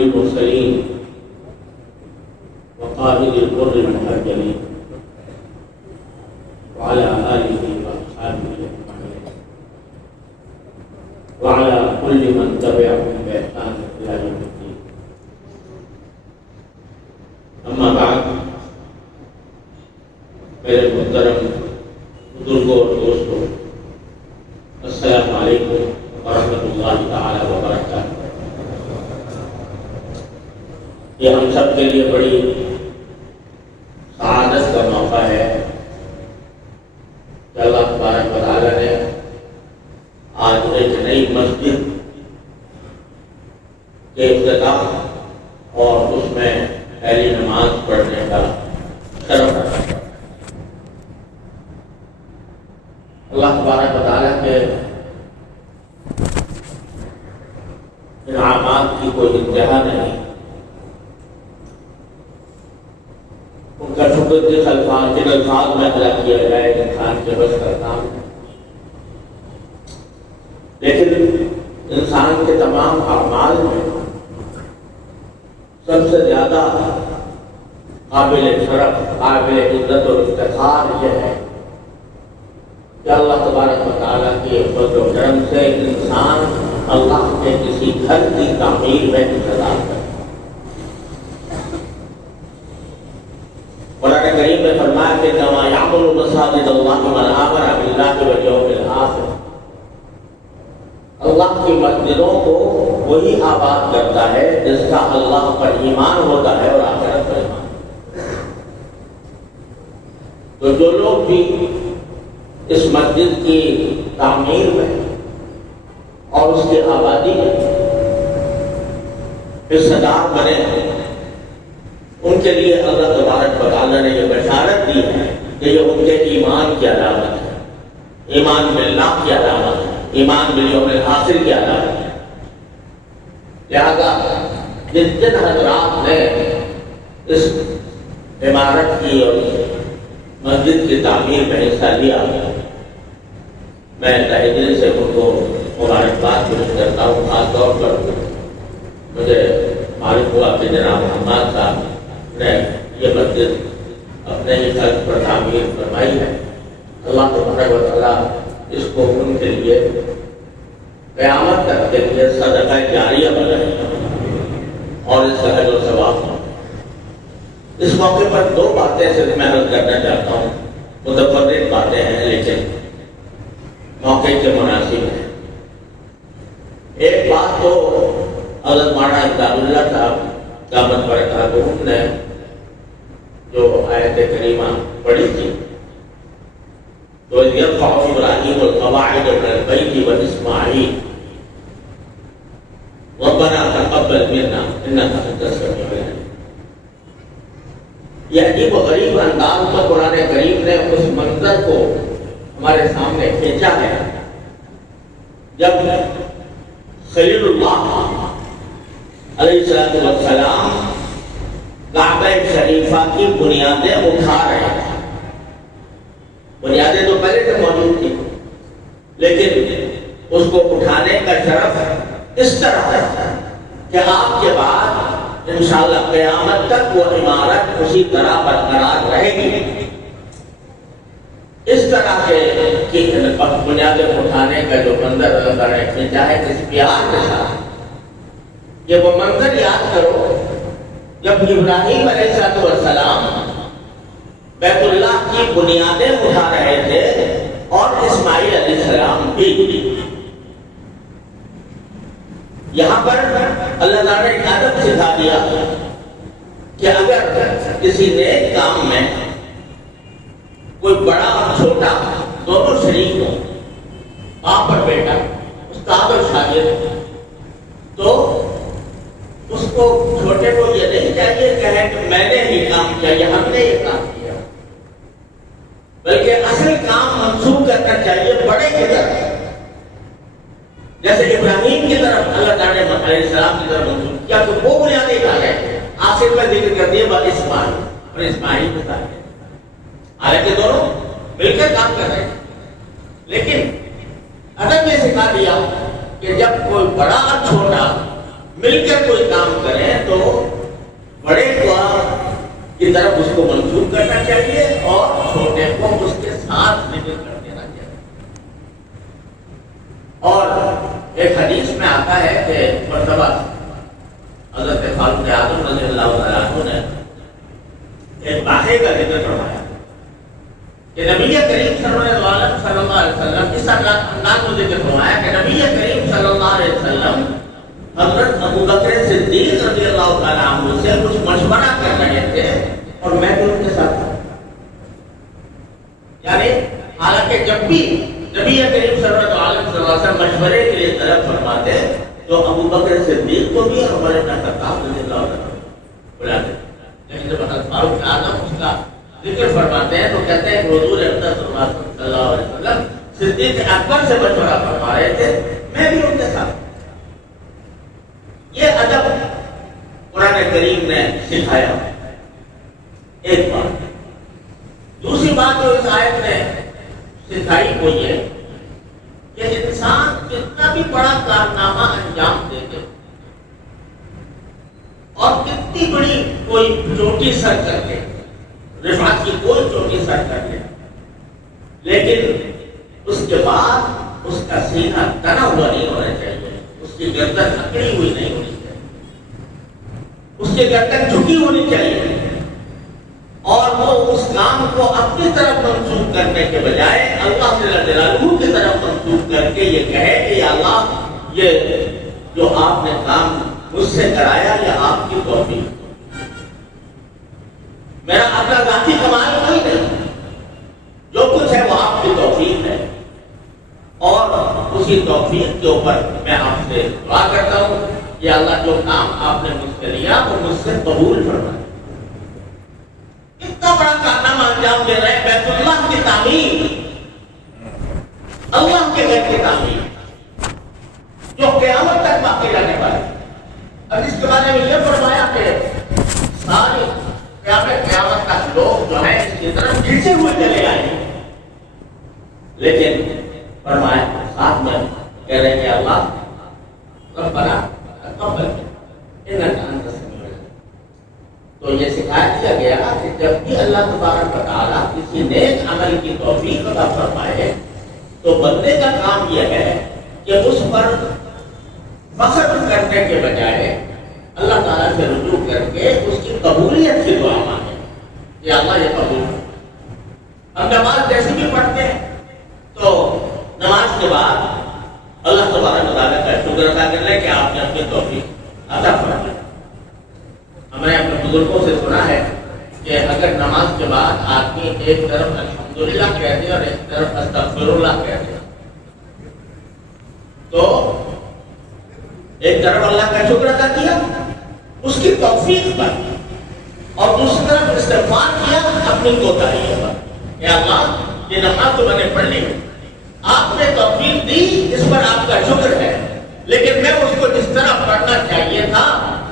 المرسلين وقائد الغر المحجلين وعلى آله وأصحابه أجمعين وعلى كل من تبعهم بإحسان إلى يوم الدين. أما بعد، میرے محترم بزرگوں اور دوستوں، السلام علیکم ورحمۃ اللہ تعالی وبرکاتہ۔ یہ ہم سب کے لیے بڑی سعادت کا موقع ہے کہ اللہ تبارک و تعالی نے آج ایک نئی مسجد کے افتتاح اور اس میں پہلی نماز پڑھنے کا شرف رکھا۔ اللہ تبارک و تعالیٰ کے انعامات کی کوئی انتہا نہیں۔ ان کا شکر جن الفاظ میں ادا کیا جائے انسان کے بس کا کام ہے، لیکن انسان کے تمام اعمال میں سب سے زیادہ قابل شرف، قابل عزت اور افتخار یہ ہے کہ اللہ تبارک و تعالیٰ کے فضل و کرم سے انسان اللہ کے کسی گھر کی تعمیر میں انتظار کرے۔ قرآن کریم میں فرمایا کہ کما یعمر مساجد اللہ من آمن باللہ والیوم الآخر، اللہ کی مسجدوں کو وہی آباد کرتا ہے جس کا اللہ پر ایمان ہوتا ہے اور آخرت پر ایمان۔ تو جو لوگ بھی اس مسجد کی تعمیر میں اور اس کی آبادی میں حصہ دار بنے ہیں، ان کے لیے اللہ تبارک و تعالیٰ نے یہ بشارت دی ہے کہ یہ ان کے ایمان کی علامت ہے، ایمان باللہ کی علامت ہے، ایمان بالیوم الآخر کی علامت ہے۔ لہذا جن حضرات نے اس عمارت کی اور مسجد کی تعمیر میں حصہ لیا، میں تہہ دل سے ان کو مبارکباد پیش کرتا ہوں۔ خاص طور پر مجھے معلوم ہوا کہ جناب حماد صاحب نے یہ مسجد اپنے ہی خرچ پر تعمیر فرمائی ہے۔ اللہ تبارک و تعالیٰ اس کو ان کے لیے قیامت تک کے لیے صدقہ جاریہ بنائے اور اس کا اجر و ثواب۔ اس موقع پر دو باتیں صرف میں عرض کرنا چاہتا ہوں، متفرد باتیں ہیں لیکن موقع کے مناسب ہیں۔ ایک بات تو حضرت مولانا امداد اللہ صاحب دامت برکاتہم نے جو آیت کریمہ پڑھی تھی، تو یرفع ابراہیم القواعد من البیت واسماعیل ربنا تقبل منا انک انت السمیع العلیم، یہ عجیب و غریب انداز میں قرآن کریم نے اس منظر کو ہمارے سامنے کھینچا ہے جب خلیل اللہ علیہ السلام کعبہ شریفہ کی بنیادیں اٹھا رہے ہیں۔ بنیادیں تو پہلے سے موجود تھی، لیکن اس کو اٹھانے کا شرف اس طرح ہے کہ آپ کے بعد انشاءاللہ قیامت تک وہ عمارت اسی طرح برقرار رہے گی۔ اس طرح کی بنیادیں اٹھانے کا جو منظر اللہ تعالیٰ نے کھینچا ہے اس پیار کے ساتھ، یہ وہ منظر یاد کرو جب ابراہیم علیہ السلام بیت اللہ کی بنیادیں اٹھا رہے تھے اور اسماعیل علیہ السلام بھی۔ یہاں پر اللہ تعالیٰ نے ایک ادب سکھا دیا کہ اگر کسی نیک کام میں کوئی بڑا اور چھوٹا دونوں شریک ہو، باپ اور بیٹا، استاد اور شاگرد، تو اس کو چھوٹے کو یہ نہیں چاہیے کہے کہ میں نے ہی کام کیا یا ہم نے یہ کام کیا، بلکہ اصل کام منسوخ کرنا چاہیے بڑے کی طرف، جیسے ابراہیم کی طرف اللہ تعالیٰ نے علیہ السلام کی طرف منسوخ کیا کہ وہ بنیادیں ڈالے۔ آخر میں ذکر کر دیا اسماعیل اور اسماعیل کے ساتھ، حالانکہ دونوں مل کر کام کر رہے ہیں، لیکن ادب یہ سکھا دیا کہ جب کوئی بڑا اور چھوٹا مل کر کوئی کام کریں تو بڑے کو کی طرف اس کو منسوخ کرنا چاہیے اور چھوٹے کو اس کے ساتھ ذکر کر دینا چاہیے. اور ایک حدیث میں آتا ہے کہ مرتبہ حضرت فاروق اعظم رضی اللہ تعالیٰ عنہ نے ایک واقعے کا ذکر فرمایا کہ نبی کریم صلی اللہ علیہ وسلم اس انداز میں ذکر فرمایا کہ نبی کریم صلی اللہ علیہ وسلم حضرت ابو بکر صدیق رضی اللہ تعالیٰ عنہ سے کچھ مشورہ کر رہے تھے اور میں بھی ان کے ساتھ تھا. یعنی حالانکہ جب بھی نبی کریم صلی اللہ علیہ وسلم مشورے کے لیے طلب فرماتے تو ابو بکر صدیق کو بھی اور عمر بن خطاب رضی اللہ عنہ بلاتے. لیکن جب حضرت فاروق اعظم اس کا ذکر فرماتے ہیں تو کہتے ہیں کہ حضور اقدس صلی اللہ علیہ وسلم صدیق اکبر سے مشورہ فرما رہے تھے، میں بھی ان کے ساتھ. یہ ادب قرآن کریم نے سکھایا. ایک بات. دوسری بات جو اس آیت نے سکھائی وہ یہ کہ انسان کتنا بھی بڑا کارنامہ انجام دے دے اور کتنی بڑی کوئی چوٹی سر کر لے، رفعت کی کوئی چوٹی سر کر لے، لیکن اس کے بعد اس کا سینہ تنا ہوا نہیں ہونا چاہیے، اس کی گردن اکڑی ہوئی نہیں ہونی چاہیے، اس کی گردن جھکی ہونی چاہیے، اور وہ اس کام کو اپنی طرف منسوخ کرنے کے بجائے اللہ جل جلالہ کی طرف منسوخ کر کے یہ کہے کہ یا اللہ یہ جو آپ نے کام مجھ سے کرایا یہ آپ کی توفیق، میرا اپنا ذاتی کمال کوئی نہیں، جو کچھ ہے وہ آپ کی توفیق ہے، اور اسی توفیق کے اوپر میں آپ سے دعا کرتا ہوں کہ اللہ جو کام آپ نے مجھ سے لیا وہ مجھ سے قبول فرمائے. اتنا بڑا کارنامہ انجام دے رہے ہیں، بیت اللہ کی تعمیر، اللہ کے گھر کی تعمیر جو قیامت تک باقی رہنے والی. اب اس کے بارے میں یہ فرمایا کہ ساری قیامت تک لوگ جو ہیں اس کی طرف کھینچے ہوئے چلے آئے ہیں، لیکن فرمایا ساتھ میں کہہ رہے ہیں کہ اللہ ربنا تقبل انک انت السمیع العلیم. تو یہ سکھا دیا گیا کہ جب بھی اللہ تبارک و تعالیٰ کسی نیک عمل کی توفیق عطا فرمائے تو بندے کا کام یہ ہے کہ اس پر فخر کرنے کے بجائے اللہ تعالیٰ سے رجوع کر کے اس کی قبولیت کی دعا مانگے کہ اللہ یہ قبول. ہم نماز جیسے بھی پڑھتے ہیں تو نماز کے بعد اللہ تبارک و تعالیٰ کا شکر ادا کر لیں کہ آپ نے اپنی توفیق عطا فرمائی. ہم نے اپنے بزرگوں سے سنا ہے کہ اگر نماز کے بعد آدمی ایک طرف الحمدللہ کہہ دے اور ایک طرف استغفر اللہ کہہ دے تو ایک طرف اللہ کا شکر ادا کیا اس کی توفیق پر، اور دوسری طرف استغفار کیا اپنی کوتاہی پر. اے اللہ یہ نماز تو میں نے پڑھ لی، آپ نے توفیق دی، اس پر آپ کا شکر ہے، لیکن میں اس کو جس طرح پڑھنا چاہیے تھا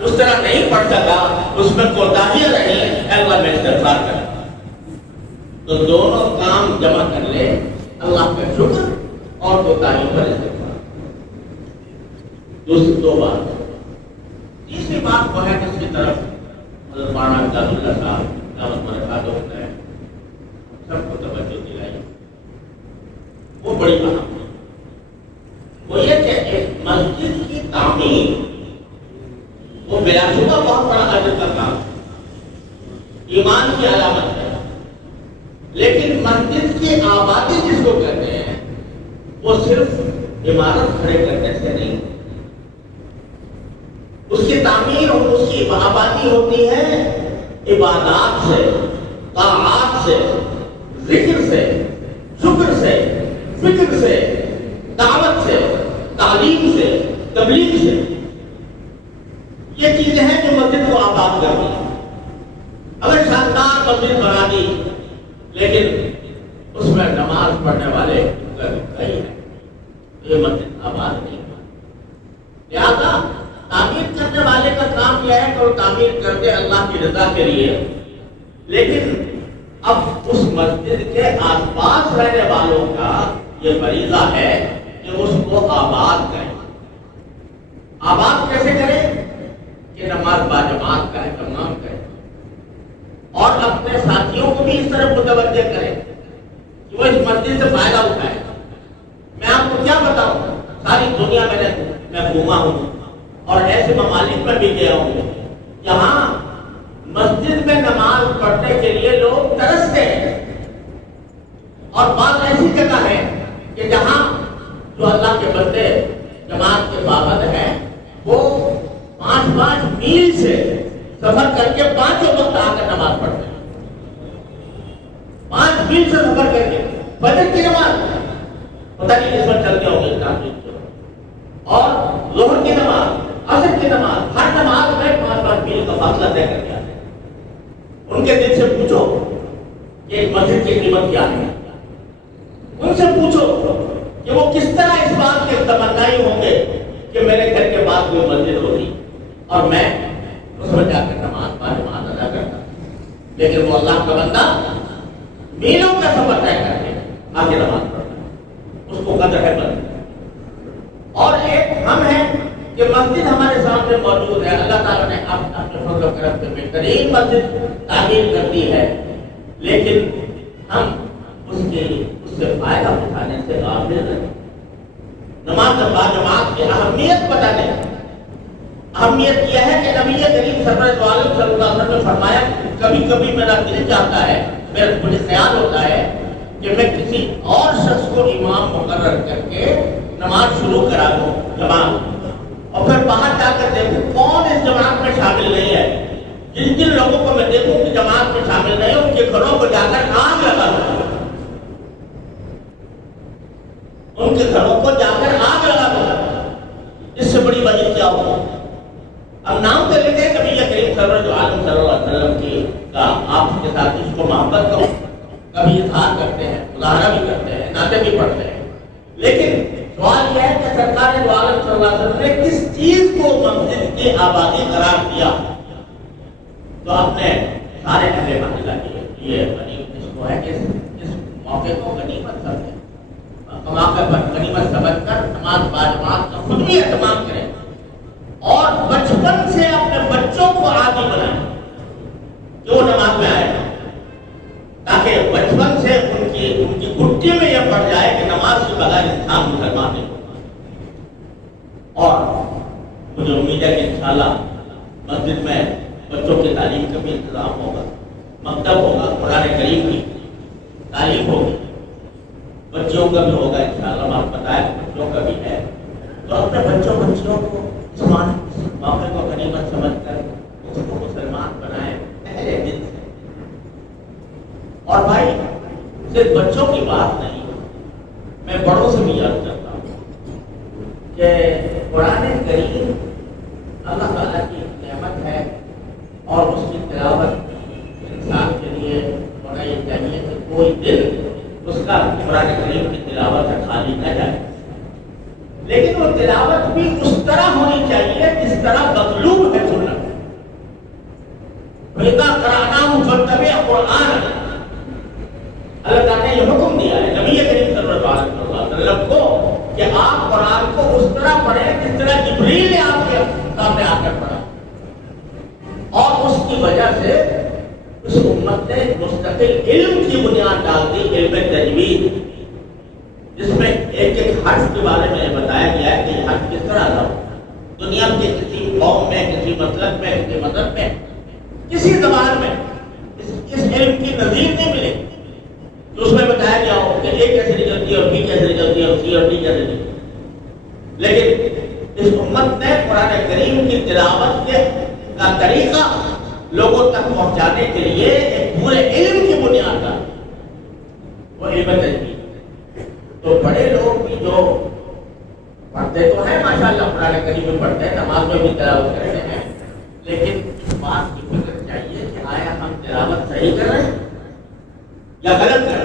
اس طرح نہیں پڑھ سکا، اس میں کوتاہیاں رہی، اللہ میں استغفار کر. تو دونوں کام جمع کر لے، اللہ کا شکر اور کوتاہی پر استغفار. دوسری دو بات. تیسری بات وہ ہے کہ اس کی طرف حضرت مولانا امداد اللہ صاحب دعوت برکات ہوتا ہے سب کو توجہ دلائی، وہ بڑی اہم ہے. وہ یہ کہ ایک مسجد کی تعمیر وہ بلا شبہ بہت بڑا اجر کا کام، ایمان کی علامت ہے، لیکن مسجد کی آبادی جس کو کہتے ہیں وہ صرف عمارت کھڑے کرنے سے نہیں، اس کی تعمیر اور اس کی آبادی ہوتی ہے عبادات سے، طاعات سے، ذکر سے، شکر سے، فکر سے، دعوت سے، تعلیم سے، تبلیغ سے. یہ چیزیں ہیں جو مسجد کو آباد کرتی ہیں. اگر شاندار مسجد بنا دی لیکن اس میں نماز پڑھنے والے کئی ہیں تو یہ مسجد آباد نہیں ہے. لہذا تعمیر کرنے والے کا کام یہ ہے کہ وہ تعمیر کر دے اللہ کی رضا کے لیے، لیکن اب اس مسجد کے آس پاس رہنے والوں کا یہ فریضہ ہے کہ اس کو آباد کریں. آباد کیسے کریں؟ سے فائدہ اٹھائے. میں آپ کو کیا بتاؤں، ساری دنیا میں گھوما ہوں اور ایسے ممالک میں بھی گیا ہوں جہاں مسجد میں نماز پڑھنے کے لیے لوگ ترستے ہیں، اور بعض ایسی جگہ ہے کہ جہاں جو اللہ کے بندے جماعت کے پابند ہیں وہ 5 میل سے سفر کر کے 5 وقت آ کر نماز پڑھتے ہیں. 5 میل سے سفر کر کے فجر کی نماز پتہ نہیں کس وقت چلتے ہوں گے اور ظہر کی نماز، عصر کی نماز، ہر نماز میں 5 میل کا فاصلہ طے کر کے آتے ہیں. ان کے دل سے پوچھو کہ ایک مسجد کی قیمت کیا ہے، ان سے پوچھو کہ وہ کس طرح اس بات کے تمنائی ہوں گے کہ میرے گھر کے پاس کوئی مسجد ہوتی اور میں اس میں جا کر نماز ادا کرتا. لیکن وہ اللہ کا بندہ میلوں کا سفر طے کر کے آگے نماز پڑھتا ہے، اس کو قدر ہے بند. اور ایک ہم ہیں کہ مسجد ہمارے سامنے موجود ہے، اللہ تعالیٰ نے اپنے فضل و کرم سے بہترین مسجد تعمیر کر دی ہے، لیکن ہم اس سے فائدہ اٹھانے سے غافل ہیں. نماز باجماعت کی اہمیت پتہ نہیں. اہمیت یہ ہے کہ نبی کریم سرور دو عالم صلی اللہ علیہ وسلم نے فرمایا کبھی کبھی میرا دل چاہتا ہے، مجھے خیال ہوتا ہے کہ میں کسی اور شخص کو امام مقرر کر کے نماز شروع کرا دوں جماعت، اور پھر باہر جا کر دیکھوں کون اس جماعت میں شامل نہیں ہے. جن لوگوں کو میں دیکھوں کہ جماعت میں شامل نہیں ہے ان کے گھروں کو جا کر آگ لگا دوں، ان کے گھروں کو جا کر آگ لگا دو. اس سے بڑی وجہ کیا ہوگی؟ اب نام کر لیتے ہیں نبی کریم سرور عالم صلی اللہ علیہ وسلم کی کا آپ کے ساتھ اس کو محبت کو کبھی اظہار کرتے ہیں، مظاہرہ بھی کرتے ہیں، نعتیں بھی پڑھتے ہیں. لیکن سوال یہ ہے کہ سرکار دو عالم صلی اللہ علیہ وسلم نے کس چیز کو مسجد کی آبادی قرار دیا؟ تو اپنے سارے اہل محلہ کے لیے اس کو ہے کہ اس موقع کو غنیمت سمجھیں، موقع پر غنیمت سمجھ کر نماز باجماعت کا خود بھی اہتمام کریں اور بچپن سے اپنے بچوں کو عادی بنائیں کہ وہ نماز میں آئے، تاکہ بچپن سے ان کی گٹی میں یہ پڑ جائے کہ نماز کے بغیر انسان مسلمان نہیں. اور مجھے امید ہے کہ انشاءاللہ مسجد میں بچوں کی تعلیم کا بھی انتظام ہوگا، مکتب ہوگا، قرآن کریم کی تعلیم ہوگی، بچوں کا بھی ہوگا انشاءاللہ. آپ بتائیں بچوں کا بھی ہے، تو اپنے بچوں کو اس موقع کو غنیمت سمجھ کر اس کو مسلمان بنائیں پہلے دن سے. اور بھائی صرف بچوں کی بات نہیں، میں بڑوں سے بھی یاد کرتا ہوں کہ قرآن کریم اللہ تعالیٰ کی نعمت ہے اور اس کی تلاوت انسان کے لیے ہونا یہ چاہیے کہ کوئی دل اس کا قرآن کریم کی تلاوت سے خالی نہ جائے. لیکن وہ تلاوت بھی اس طرح ہونی چاہیے جس طرح مطلوب ہے سنت. فَإِذَا قَرَأْنَاهُ فَاتَّبِعْ قُرْآنَهُ، اللہ تعالیٰ نے یہ حکم دیا ہے نبی کریم صلی اللہ علیہ وسلم کو کہ آپ قرآن کو اس طرح پڑھیں جس طرح جبریل نے آپ کے سامنے آ کر پڑھا. اور اس کی وجہ سے اس امت نے مستقل علم کی بنیاد ڈال دی، علم تجوید، جس میں ایک حرف کے بارے میں بتایا گیا ہے کہ یہ حرف کس طرح تھا. دنیا کے کسی قوم میں، کسی مسلک میں، کسی مذہب میں، کسی زبان میں اس علم کی نظیر نہیں ملے. تو اس میں بتایا گیا ہو کہ اے کیسے نکلتی ہے اور بی کیسے نکلتی ہے اور سی اور ڈی کیسے نکلتی ہے. لیکن اس امت نے قرآن کریم کی تلاوت کا طریقہ لوگوں تک پہنچانے کے لیے ایک پورے علم کی بنیاد کا وہ علم تجوید. تو بڑے لوگ بھی جو پڑھتے تو ہیں ماشاءاللہ، قرآن کریم میں پڑھتے ہیں، نماز میں بھی تلاوت کرتے ہیں، لیکن اس بات کی فکر چاہیے کہ آیا ہم تلاوت صحیح کر رہے ہیں یا غلط کر رہے ہیں.